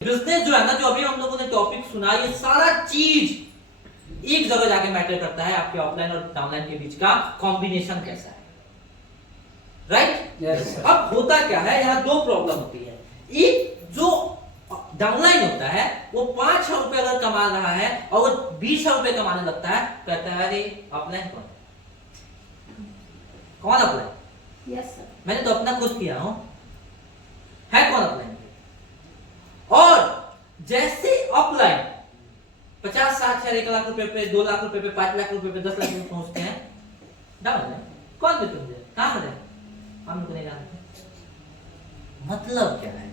Business जो है ना, जो अभी हम लोगों ने टॉपिक सुना, ये सारा चीज एक जगह जाके मैटर करता है, आपके ऑफलाइन और डाउनलाइन के बीच का कॉम्बिनेशन कैसा है, राइट? Yes, sir. अब होता क्या है, यहाँ दो प्रॉब्लम होती है। एक, जो डाउनलाइन होता है वो 500 रुपए अगर कमा रहा है और वो 20 रुपए कमाने लगता है, कहता है अरे अपलाइन कौन अपलाइन? Yes sir. मैंने तो अपना खुद किया हूं, है कौन अपलाइन? और जैसे अपलाइन 50, 60, 1 लाख रुपए पे, 2 लाख रुपए पे, 5 लाख रुपए पे, 10 लाख रुपए पहुंचते हैं, डाउनलाइन कौन देते मुझे, कहां से हम को नहीं जानते। मतलब क्या है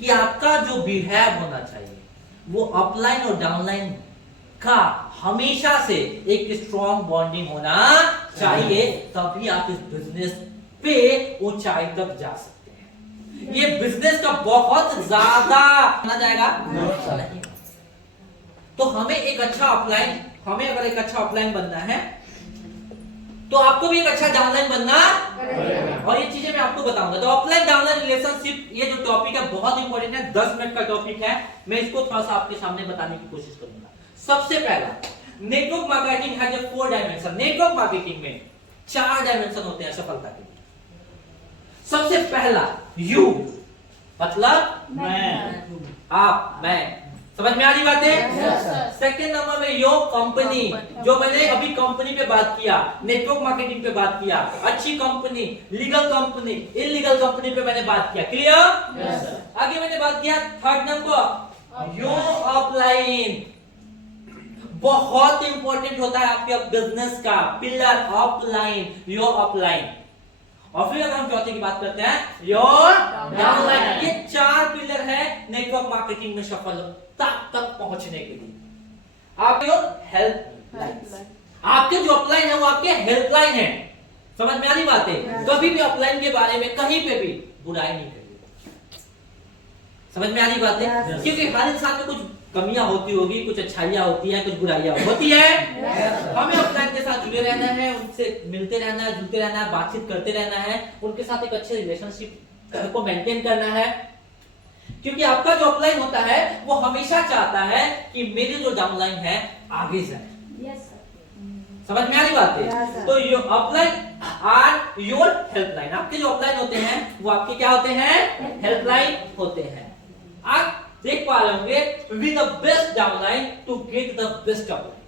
कि आपका जो बिहेव होना चाहिए वो अपलाइन और डाउनलाइन का हमेशा से एक स्ट्रॉन्ग बॉन्डिंग होना चाहिए, तभी आप इस बिजनेस पे ऊंचाई तक जा सकते हैं। ये बिजनेस का बहुत ज्यादा माना जाएगा नहीं। तो हमें एक अच्छा अपलाइन, हमें अगर एक अच्छा अपलाइन बनना है तो आपको भी एक अच्छा डाउनलाइन बनना, और ये चीजें मैं आपको बताऊंगा। तो ऑफलाइन डाउनलाइन रिलेशनशिप, ये जो टॉपिक है बहुत इंपॉर्टेंट है, 10 मिनट का टॉपिक है, मैं इसको थोड़ा सा आपके सामने बताने की कोशिश करूंगा। सबसे पहला, network marketing has 4 dimension. Network marketing में 4 डायमेंशन होते हैं सफलता के लिए। सबसे पहला, यू मतलब मैं, आप, मैं, समझ में आ रही बातें? Yes, sir. सेकेंड नंबर में योर कंपनी, जो मैंने अभी कंपनी पे बात किया, नेटवर्क मार्केटिंग पे बात किया, अच्छी company, legal company, illegal company पे मैंने बात किया, क्लियर? Yes, sir. आगे मैंने बात किया थर्ड नंबर, योर ऑफलाइन। बहुत इंपॉर्टेंट होता है आपके बिजनेस का पिलर ऑफलाइन, योर ऑफलाइन। और फिर अगर हम चौथे की बात करते हैं, योर डाउनलाइन। ये 4 पिलर है नेटवर्क मार्केटिंग में सफलता तक पहुंचने के लिए। आप योर हेल्पलाइन, आपके जो अपलाइन है वो आपके हेल्पलाइन है। समझ में आ रही बातें? कभी भी अपलाइन के बारे में कहीं पे भी बुराई नहीं करिए। समझ में आ रही बातें? क्योंकि हर इंसान में कुछ कमियां होती होगी, कुछ अच्छाइयां होती हैं, कुछ बुराइयां होती है। हमें अपलाइन के साथ जुड़े रहना है, उनसे मिलते रहना है, जुड़ते रहना है, बातचीत करते रहना है, उनके साथ एक अच्छे रिलेशनशिप को मेंटेन करना है। क्योंकि आपका जो अपलाइन होता है वो हमेशा चाहता है कि मेरी जो डाउनलाइन है आगे जाए। Yes sir. समझ में आ रही बात है? Yes, sir. तो your upline are your helpline. आपके जो अपलाइन होते हैं वो आपके क्या होते हैं? हेल्पलाइन होते हैं। आप देख पा रहे होंगे, with the best downline to get the best upline.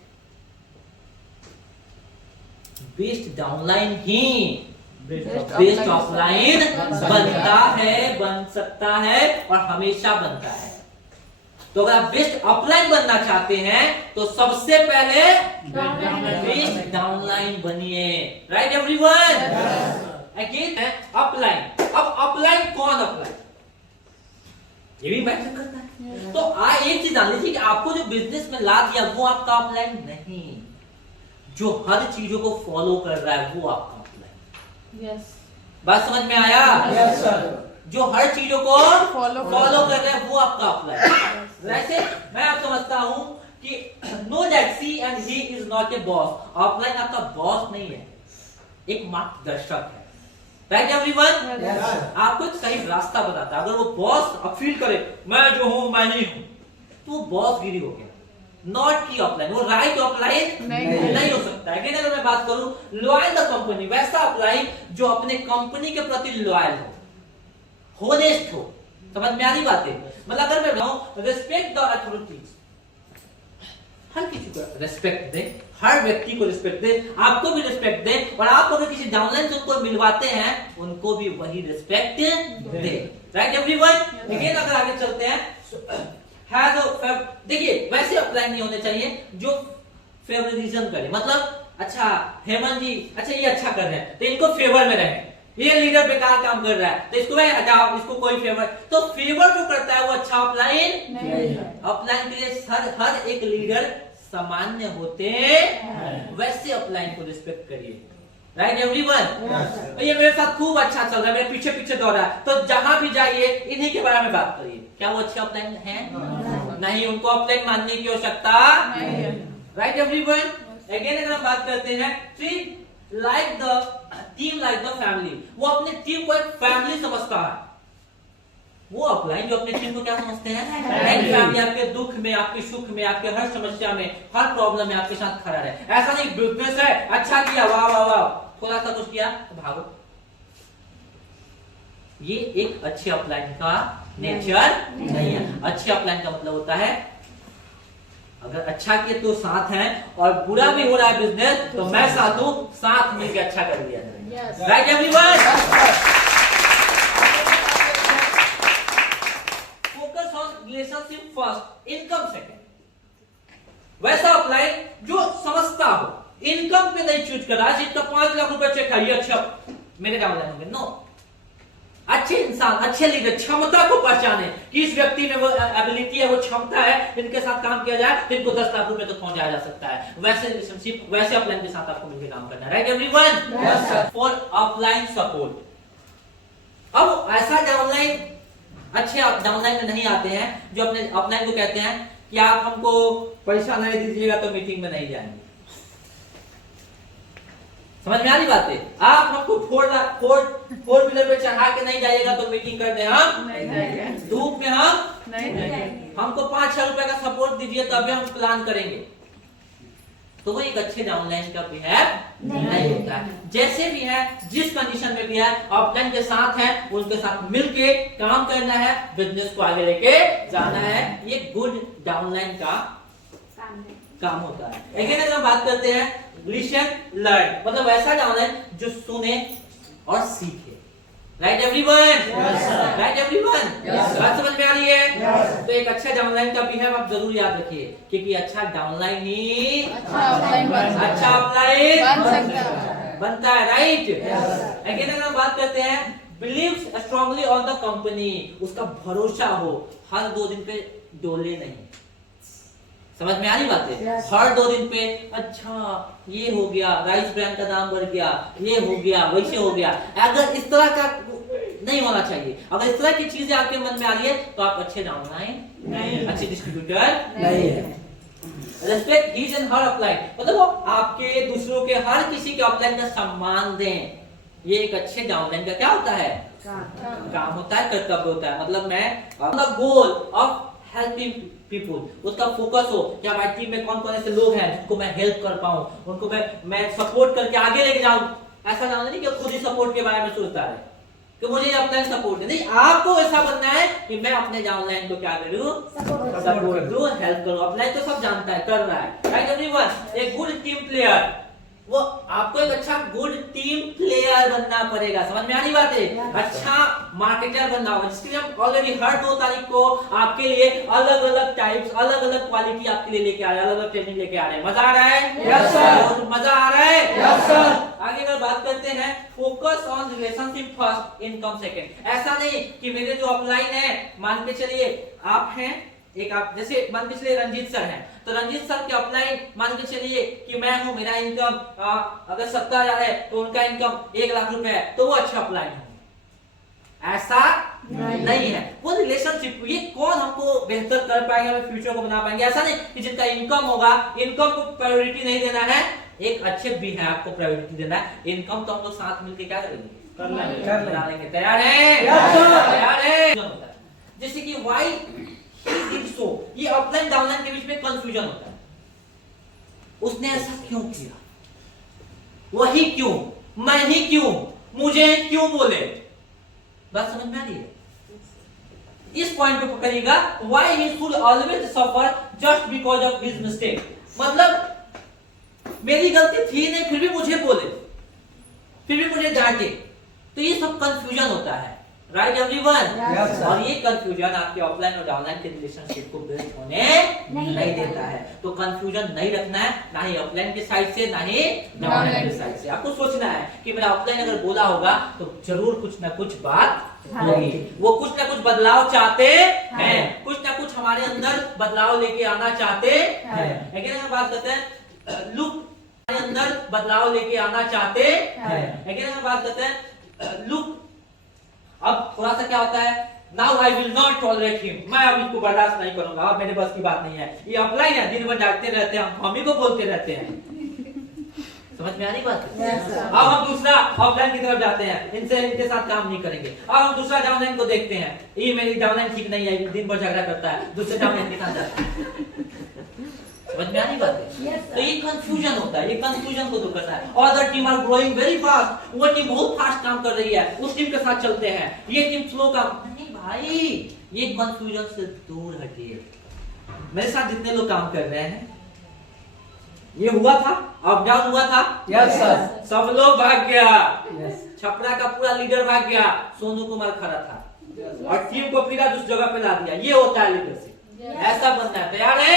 Best downline ही बेस्ट ऑफलाइन बनता है, बन सकता है और हमेशा बनता है। तो अगर आप बेस्ट अपलाइन बनना चाहते हैं तो सबसे पहले बेस्ट डाउनलाइन बनिए, राइट एवरीवन? Again upline. अब अपलाइन कौन अपलाइन, ये भी मैटर करता है। तो एक चीज जान लीजिए कि आपको जो बिजनेस में ला दिया वो आपका अपलाइन नहीं, जो हर चीजों को फॉलो कर रहा है वो आपका अपलाइन। यस। बात समझ में आया? Yes, sir. जो हर चीजों को Follow कर रहा है वो आपका अपलाइन। वैसे मैं आप समझता हूं कि know that see and he is not a boss. Upline आपका बॉस नहीं है, एक मार्गदर्शक है, राइट एवरीवन? Yes, sir. आपको एक सही रास्ता बताता है। अगर वो बॉस फील करे मैं जो हूं मैं ही हूं, तो वो बॉस गिरी हो गया, नॉट की अपलाइन। वो राइट अपलाइन नहीं हो सकता है। अगर मैं बात करूं लॉयल द कंपनी, वैसा अपलाइन जो अपने कंपनी के प्रति लॉयल हो, होनेस्ट हो। समझ में आ रही बातें? मतलब अगर मैं बताऊं रिस्पेक्ट द अथॉरिटीज, हर किसी को रिस्पेक्ट दे, हर व्यक्ति को रिस्पेक्ट दे, आपको भी रिस्पेक्ट दे, और आप अगर किसी डाउनलाइन से उनको मिलवाते हैं उनको भी वही रिस्पेक्ट दे, राइट एवरीवन? लेकिन अगर आगे चलते हैं, देखिए वैसे अपलाइन नहीं होने चाहिए जो फेवरिज्म करे। मतलब अच्छा हेमंत जी, अच्छा ये अच्छा कर रहे हैं तो इनको फेवर में रहे, ये लीडर बेकार काम कर रहा है तो इसको हटाओ, इसको कोई फेवर। तो फेवर जो करता है वो अच्छा अपलाइन नहीं है। अपलाइन के लिए हर एक लीडर सामान्य होते हैं, वैसे अपलाइन को रिस्पेक्ट करिए, राइट एवरीवन? तो ये मेरे साथ खूब अच्छा चल रहा है, मेरे पीछे पीछे दौड़ा है, तो जहां भी जाइए इन्हीं के बारे में बात करिए। क्या वो अच्छे अपलाइन हैं? नहीं, उनको अपलाइन मानने की आवश्यकता नहीं, राइट एवरीवन? अगेन अगर हम बात करते हैं treat like the team like the family, वो अपने टीम को एक फैमिली समझता है। वो अपलाइन जो अपने टीम को क्या समझते हैं, Friend. फैमिली, आपके दुख में, आपके सुख में, आपके हर समस्या में, हर प्रॉब्लम में आपके साथ खड़ा रहे। ऐसा नहीं बिजनेस है, अच्छा किया, वाह वाह वाह, थोड़ा सा कुछ किया तो भागो। ये एक अच्छे अपलाइन का नेचर नहीं है। अच्छे अपलाइन का मतलब होता है अगर अच्छा किए तो साथ हैं, और बुरा भी हो रहा है बिजनेस तो मैं साथ हूं, साथ मिलकर अच्छा कर दिया जाए। Right everyone? Focus on relationship first, income second. वैसा अपलाइन जो समझता हो, इनकम पे नहीं चूज कर रहा है, इसका 5 लाख रुपए चेक है, ये अच्छा मेरे डाउनलाइन होंगे। नो, अच्छे इंसान, अच्छे लीडर क्षमता को पहचाने कि इस व्यक्ति में वो एबिलिटी है, वो क्षमता है, इनके साथ काम किया जाए तो इनको 10 लाख रुपए तक पहुंचाया जा सकता है। वैसे रिलेशनशिप, वैसे अपलाइन के साथ आपको मिलकर काम करना है। Right everyone? For upline support. अब ऐसा डाउनलाइन, अच्छे डाउनलाइन में नहीं आते हैं जो अपने अपलाइन को कहते हैं कि आप हमको पैसा नहीं दीजिएगा तो मीटिंग में नहीं जाएंगे। समझ में आ रही बातें? आप हमको फोर व्हीलर पे चढ़ा के नहीं जाइएगा तो मीटिंग करते हम नहीं जाएंगे, धूप में हम नहीं जाएंगे। हमको 5-6 रुपए का सपोर्ट दीजिए तभी हम प्लान करेंगे। तो वो एक अच्छे डाउनलाइन का बिहेव नहीं होता है। जैसे भी है, जिस कंडीशन में भी है, अपलाइन के साथ है, उनके साथ मिलके काम करना है, बिजनेस को आगे लेके जाना है। ये गुड डाउनलाइन का काम होता है। लेकिन अगर हम बात करते हैं लिसन लर्न, मतलब ऐसा डाउनलाइन जो सुने और सीखे। Right everyone? Right everyone? बात समझ में आ रही है? तो एक अच्छा डाउनलाइन का बिहेव आप जरूर याद रखिए, क्योंकि अच्छा डाउनलाइन ही अच्छा अपलाइन अच्छा अपलाइन बन सकता है। बनता है। राइट? लेकिन अगर हम बात करते हैं believes strongly on the company, उसका भरोसा हो, हर 2 दिन पे डोले नहीं। समझ में आ रही बातें? हर 2 दिन पे अच्छा ये हो गया, राइस ब्रांड का दाम बढ़ गया, ये हो गया, वैसे हो गया। अगर इस तरह का नहीं होना चाहिए। अगर इस तरह की चीजें आपके मन में आ रही है तो आप अच्छे डाउनलाइन नहीं, अच्छे डिस्ट्रीब्यूटर नहीं है। Respect his and her upline, मतलब वो आपके, दूसरों के, हर किसी के अपलाइन का सम्मान दें। ये एक अच्छे डाउनलाइन का क्या होता है? काम होता है, कर्तव्य होता है। मतलब मैं गोल ऑफ हेल्पिंग पीपुल, उसका फोकस हो कि हमारी टीम में कौन कौन ऐसे लोग हैं जिनको मैं हेल्प कर पाऊं, उनको मैं सपोर्ट करके आगे लेके जाऊं। ऐसा ना नहीं कि खुद ही सपोर्ट के बारे में सोचता है कि मुझे अपलाइन सपोर्ट है, नहीं, आपको ऐसा बनना है कि मैं अपने डाउनलाइन को क्या करूं, सपोर्ट करूं, हेल्प करूं। अपलाइन तो सब जानता है, कर रहा है। Right everyone? एक गुड टीम प्लेयर, वो आपको एक अच्छा गुड टीम प्लेयर बनना पड़ेगा। समझ में आ रही बात है? अच्छा मार्केटर बनना होगा, जिसके लिए हम ऑलरेडी हर 2 तारीख को आपके लिए अलग अलग टाइप्स, अलग अलग क्वालिटी आपके लिए लेके आ रहे हैं, अलग अलग ट्रेनिंग लेके आ रहे हैं। मजा आ रहा है? Yes sir. मजा आ रहा है? Yes sir. आगे अगर बात करते हैं focus on relationship first, income second. ऐसा नहीं कि मेरे जो अपलाइन है, मान के चलिए आप हैं एक, आप जैसे मान के चलिए रंजीत सर हैं, तो रंजीत सर के अपलाइन मान के चलिए कि मैं हूं, मेरा इनकम अगर 70,000 है तो उनका इनकम 1 लाख रुपए है, तो वो अच्छा अपलाइन होंगे। ऐसा नहीं है। वो रिलेशनशिप, ये कौन हमको बेहतर कर पाएगा, हमें फ्यूचर को बना पाएंगे। ऐसा नहीं कि जिनका इनकम होगा, इनकम को प्रायोरिटी नहीं देना है, एक अच्छे भी है आपको प्रायोरिटी देना है। इनकम तो हम लोग साथ मिलकर क्या करेंगे, कर लेंगे। तैयार है? तैयार है? जैसे कि वाई सो, ये अपलाइन डाउनलाइन के बीच में कंफ्यूजन होता है। उसने ऐसा क्यों किया, वही क्यों, मैं ही क्यों, मुझे क्यों बोले। बात समझ में आ रही है? इस पॉइंट पे पकड़िएगा, why he should always suffer just because of his mistake। मतलब मेरी गलती थी नहीं, फिर भी मुझे बोले, फिर भी मुझे डांटे, तो ये सब कंफ्यूजन होता है। Right everyone? और ये कंफ्यूजन आपके ऑफलाइन और डाउनलाइन के रिलेशनशिप को बिल्ड होने नहीं देता है। तो कंफ्यूजन नहीं रखना है, ना ही ऑफलाइन के साइड से, ना ही डाउनलाइन के साइड से। आपको सोचना है कि मेरा ऑफलाइन अगर बोला होगा तो जरूर कुछ ना कुछ बात होगी, वो कुछ ना कुछ बदलाव चाहते हैं, कुछ ना कुछ हमारे अंदर बदलाव लेके आना चाहते हैं। लेकिन अगर बात करते हैं लुक, अंदर बदलाव लेके आना चाहते हैं। लेकिन अगर बात करते हैं लुक, अब थोड़ा सा क्या होता है, now I will not tolerate him, मैं अब इसको बर्दाश्त नहीं करूंगा, अब मेरे बस की बात नहीं है। ये अपलाइन है, दिन भर जागते रहते हैं, हम ही को बोलते रहते हैं। समझ में आ रही बात? Yes, sir. अब हम दूसरा ऑफलाइन की तरफ जाते हैं, इनके साथ काम नहीं करेंगे। अब हम दूसरा डाउनलाइन को देखते हैं। ये मेरी डाउनलाइन ठीक नहीं है, दिन भर झगड़ा करता है, दूसरे डाउनलाइन के साथ जाता है। समझ में आ रही बात? Yes, sir. तो ये कंफ्यूजन होता है, ये कंफ्यूजन को दूर करना है। Other team are growing very fast, वो टीम बहुत फास्ट काम कर रही है, उस टीम के साथ चलते हैं। ये टीम स्लो काम, नहीं भाई, ये कंफ्यूजन से दूर हटिए। मेरे साथ जितने लोग काम कर रहे हैं, ये हुआ था, अप डाउन हुआ था, Yes, sir. सब लोग भाग गया, Yes. छपरा का पूरा लीडर भाग गया, सोनू कुमार खड़ा था और टीम को फिर उस जगह पे ला दिया। ये होता है लीडरशिप, ऐसा बनना है। तैयार है?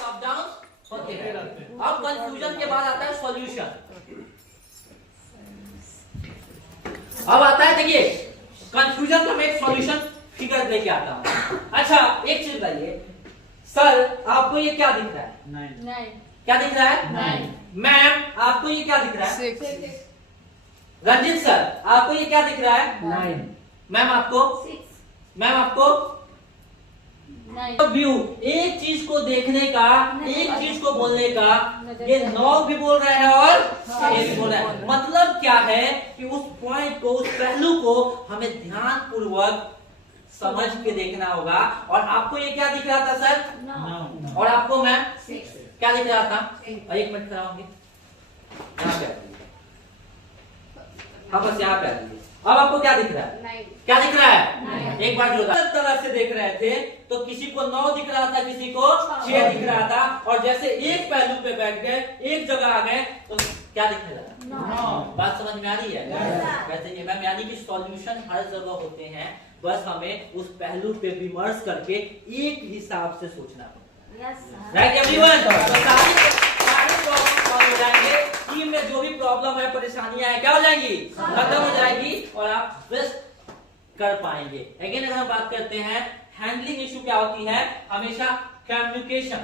अप डाउन होते रहते हैं। अब कंफ्यूजन के बाद आता है सॉल्यूशन। अब आता है, देखिए कंफ्यूजन का मैं एक सॉल्यूशन फिगर लेके आता हूं। अच्छा एक चीज बताइए सर, आपको ये क्या दिख रहा है? 9. क्या दिख रहा है? 9. मैम आपको ये क्या दिख रहा है? 6. रंजित सर आपको ये क्या दिख रहा है? 9. मैम आपको? 6. मैम आपको? 9. व्यू, एक चीज को देखने का, एक चीज को बोलने का, ये 9 भी बोल रहे हैं और ये भी बोल रहे हैं। मतलब क्या है कि उस पॉइंट को, उस पहलू को हमें ध्यान पूर्वक समझ के देखना होगा। और आपको ये क्या दिख रहा था सर? 9. और आपको मैम 6. क्या दिख रहा था? 8. और 1 मिनट खड़ा होंगे, यहाँ पे आ जाइए। हाँ बस यहाँ पे आ जाइए। अब आपको क्या दिख रहा है? 9. क्या दिख रहा है? 9. एक बार जो अलग तरह से देख रहे थे, तो किसी को 9 दिख रहा था, किसी को 6 दिख रहा था, और जैसे एक पहलू पे बैठ गए, एक जगह आ गए, तो क्या दिखने लगा? 9. बात समझ में आ रही है? Yes. वैसे ये मैम, यानी कि सॉल्यूशन हर जगह होते हैं, बस हमें उस पहलू पे विमर्श करके एक हिसाब से सोचना होगा। Yes, sir. Right everyone? तो सारी प्रॉब्लम सॉल्व हो जाएंगे। टीम में जो भी प्रॉब्लम है, परेशानियां हैं, क्या हो जाएंगी? खत्म हो जाएगी और आप बेस्ट कर पाएंगे। अगेन अगर हम बात करते हैं हैंडलिंग इशू, क्या होती है? हमेशा कम्युनिकेशन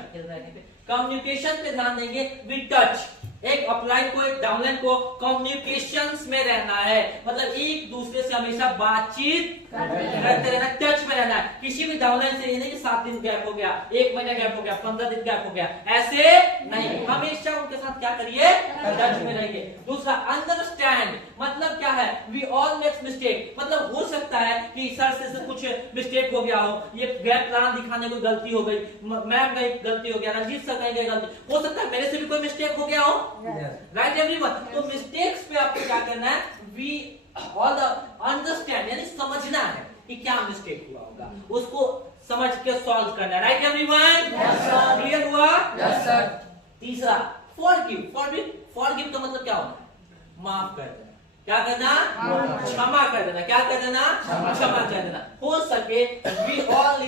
पे ध्यान देंगे। विद टच, एक अपलाइन को, एक डाउनलाइन को कम्युनिकेशंस में रहना है, मतलब एक दूसरे से हमेशा बातचीत करते रहना, टच में रहना है। किसी भी डाउनलाइन से ये नहीं कि 7 दिन गैप हो गया, 1 महीना गैप हो गया, 15 दिन गैप हो गया, ऐसे नहीं। हमेशा उनके साथ क्या करिए? टच में रहिए। दूसरा अंडरस्टैंड, मतलब क्या है? वी ऑल मेक मिस्टेक, मतलब हो सकता है कि सर से कुछ मिस्टेक हो गया हो, ये गैप प्लान दिखाने को गलती हो गई, मैम का गलती हो गया, रंजीत सर का गलती हो सकता है, मेरे से भी कोई मिस्टेक हो गया हो। Right everyone? तो मिस्टेक्स पे आपको क्या करना है? वी ऑल द अंडरस्टैंड, यानी समझना है कि क्या मिस्टेक हुआ होगा, उसको समझ के सॉल्व करना है। Right everyone? क्लियर हुआ? Yes, sir. तीसरा फॉरगिव का मतलब क्या होता है? माफ कर देना। क्या करना? क्षमा कर देना। क्या कर देना? क्षमा कर देना। हो सके वी ऑल